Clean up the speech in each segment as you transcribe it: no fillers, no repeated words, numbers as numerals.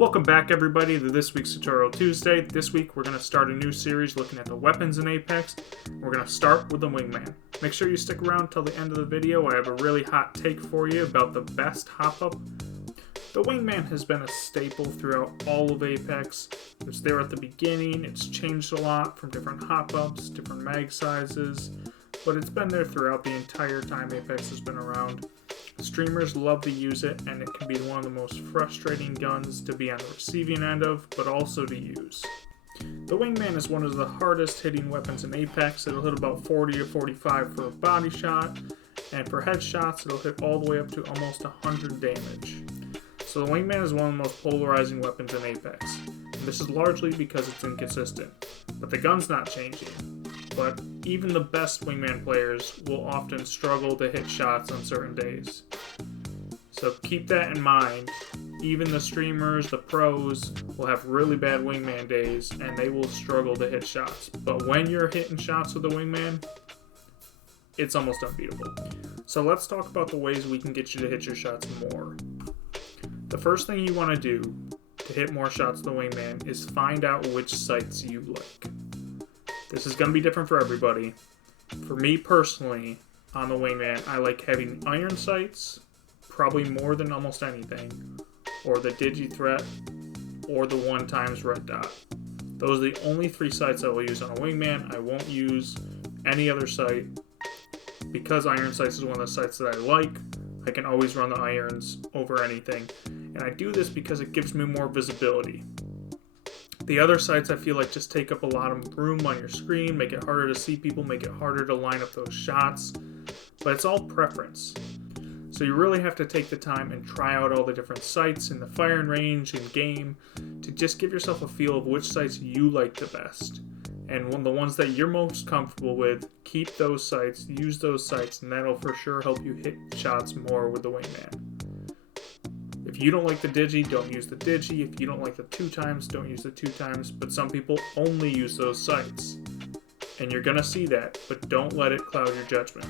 Welcome back everybody to this week's Tutorial Tuesday. This week we're going to start a new series looking at the weapons in Apex. We're going to start with the Wingman. Make sure you stick around till the end of the video. I have a really hot take for you about the best hop-up. The Wingman has been a staple throughout all of Apex. It was there at the beginning, it's changed a lot from different hop-ups, different mag sizes, but it's been there throughout the entire time Apex has been around. Streamers love to use it, and it can be one of the most frustrating guns to be on the receiving end of, but also to use. The Wingman is one of the hardest hitting weapons in Apex. It'll hit about 40 to 45 for a body shot, and for headshots it'll hit all the way up to almost 100 damage. So the Wingman is one of the most polarizing weapons in Apex, and this is largely because it's inconsistent, but the gun's not changing. But even the best Wingman players will often struggle to hit shots on certain days. So keep that in mind. Even the streamers, the pros, will have really bad Wingman days and they will struggle to hit shots. But when you're hitting shots with the Wingman, it's almost unbeatable. So let's talk about the ways we can get you to hit your shots more. The first thing you want to do to hit more shots with the Wingman is find out which sights you like. This is going to be different for everybody. For me personally, on the Wingman, I like having iron sights, probably more than almost anything, or the Digi Threat, or the 1x red dot. Those are the only three sights I will use on a Wingman. I won't use any other sight. Because iron sights is one of the sights that I like, I can always run the irons over anything. And I do this because it gives me more visibility. The other sights I feel like just take up a lot of room on your screen, make it harder to see people, make it harder to line up those shots, but it's all preference. So you really have to take the time and try out all the different sights in the firing range and game to just give yourself a feel of which sights you like the best. And the ones that you're most comfortable with, keep those sights, use those sights, and that'll for sure help you hit shots more with the Wingman. If you don't like the Digi, don't use the Digi. If you don't like the 2x, don't use the 2x. But some people only use those sights. And you're going to see that, but don't let it cloud your judgment.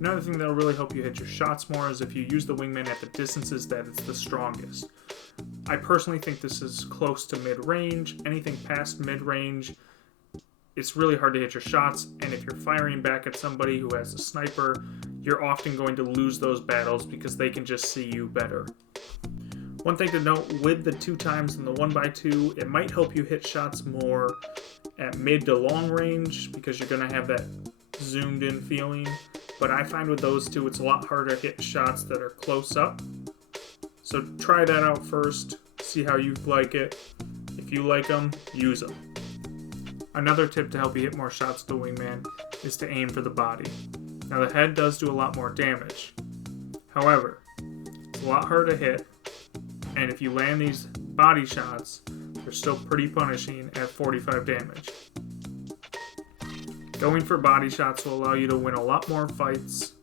Another thing that'll really help you hit your shots more is if you use the Wingman at the distances that it's the strongest. I personally think this is close to mid-range. Anything past mid-range, it's really hard to hit your shots. And if you're firing back at somebody who has a sniper, you're often going to lose those battles because they can just see you better. One thing to note with the 2x and the 1x2, it might help you hit shots more at mid to long range because you're going to have that zoomed in feeling. But I find with those two, it's a lot harder to hit shots that are close up. So try that out first, see how you like it. If you like them, use them. Another tip to help you hit more shots with the Wingman is to aim for the body. Now the head does do a lot more damage. However, it's a lot harder to hit, and if you land these body shots, they're still pretty punishing at 45 damage. Going for body shots will allow you to win a lot more fights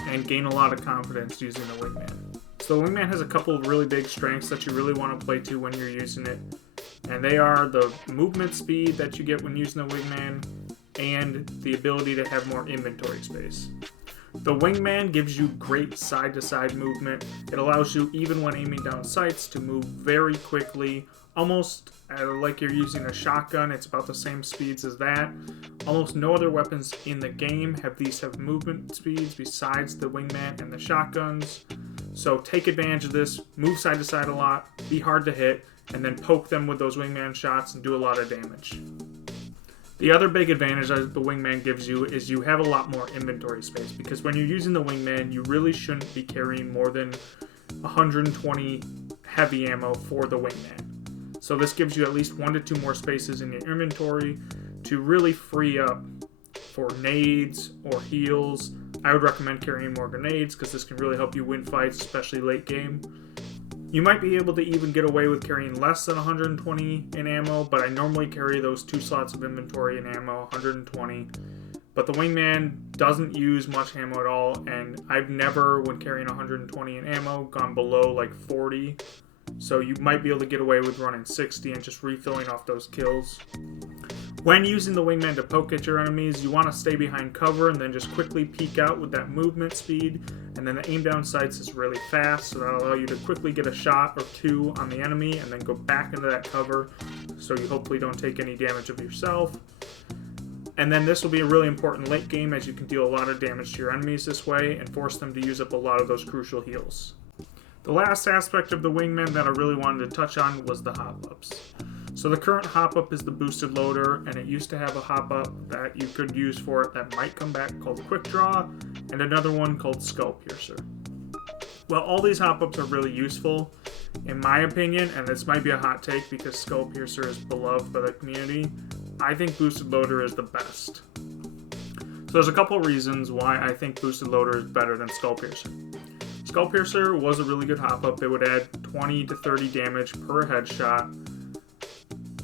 and gain a lot of confidence using the Wingman. So the Wingman has a couple of really big strengths that you really want to play to when you're using it. And they are the movement speed that you get when using the Wingman and the ability to have more inventory space. The Wingman gives you great side-to-side movement. It allows you, even when aiming down sights, to move very quickly, almost like you're using a shotgun. It's about the same speeds as that. Almost no other weapons in the game have movement speeds besides the Wingman and the shotguns. So take advantage of this, move side to side a lot, be hard to hit, and then poke them with those Wingman shots and do a lot of damage. The other big advantage that the Wingman gives you is you have a lot more inventory space, because when you're using the Wingman, you really shouldn't be carrying more than 120 heavy ammo for the Wingman. So this gives you at least 1 to 2 more spaces in your inventory to really free up for nades or heals. I would recommend carrying more grenades because this can really help you win fights, especially late game. You might be able to even get away with carrying less than 120 in ammo, but I normally carry those 2 slots of inventory in ammo, 120. But the Wingman doesn't use much ammo at all, and I've never, when carrying 120 in ammo, gone below like 40. So you might be able to get away with running 60 and just refilling off those kills. When using the Wingman to poke at your enemies, you want to stay behind cover and then just quickly peek out with that movement speed. And then the aim down sights is really fast, so that'll allow you to quickly get a shot or two on the enemy and then go back into that cover so you hopefully don't take any damage of yourself. And then this will be a really important late game, as you can deal a lot of damage to your enemies this way and force them to use up a lot of those crucial heals. The last aspect of the Wingman that I really wanted to touch on was the Hopups. So the current Hopup is the boosted loader, and it used to have a Hopup that you could use for it that might come back called Quick Draw, and another one called Skull Piercer. Well, all these Hopups are really useful, in my opinion, and this might be a hot take because Skull Piercer is beloved by the community. I think boosted loader is the best. So there's a couple reasons why I think boosted loader is better than Skull Piercer. Skull Piercer was a really good Hopup. It would add 20 to 30 damage per headshot.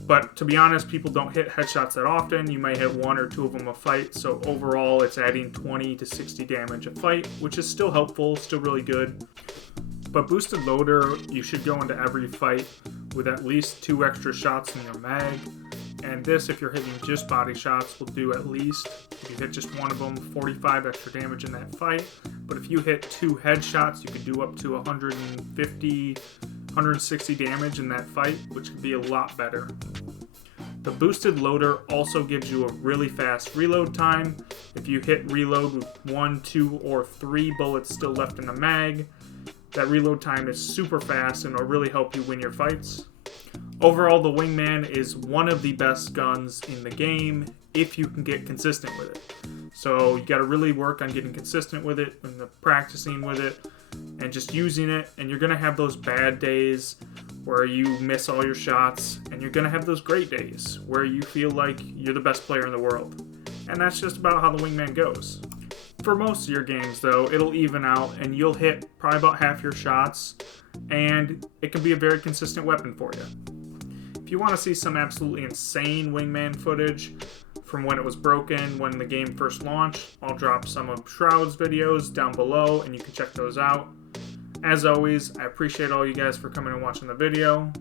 But to be honest, people don't hit headshots that often. You might hit one or two of them a fight. So overall, it's adding 20 to 60 damage a fight, which is still helpful, still really good. But boosted loader, you should go into every fight with at least 2 extra shots in your mag. And this, if you're hitting just body shots, will do at least, if you hit just one of them, 45 extra damage in that fight. But if you hit 2 headshots, you could do up to 150, 160 damage in that fight, which could be a lot better. The boosted loader also gives you a really fast reload time. If you hit reload with 1, 2, or 3 bullets still left in the mag, that reload time is super fast and will really help you win your fights. Overall, the Wingman is one of the best guns in the game if you can get consistent with it. So you got to really work on getting consistent with it and practicing with it and just using it. And you're going to have those bad days where you miss all your shots, and you're going to have those great days where you feel like you're the best player in the world. And that's just about how the Wingman goes. For most of your games, though, it'll even out and you'll hit probably about half your shots, and it can be a very consistent weapon for you. If you want to see some absolutely insane Wingman footage from when it was broken, when the game first launched, I'll drop some of Shroud's videos down below and you can check those out. As always, I appreciate all you guys for coming and watching the video.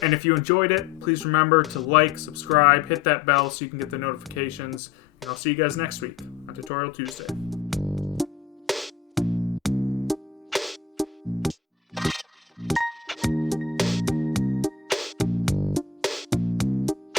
And if you enjoyed it, please remember to like, subscribe, hit that bell so you can get the notifications, and I'll see you guys next week on Tutorial Tuesday.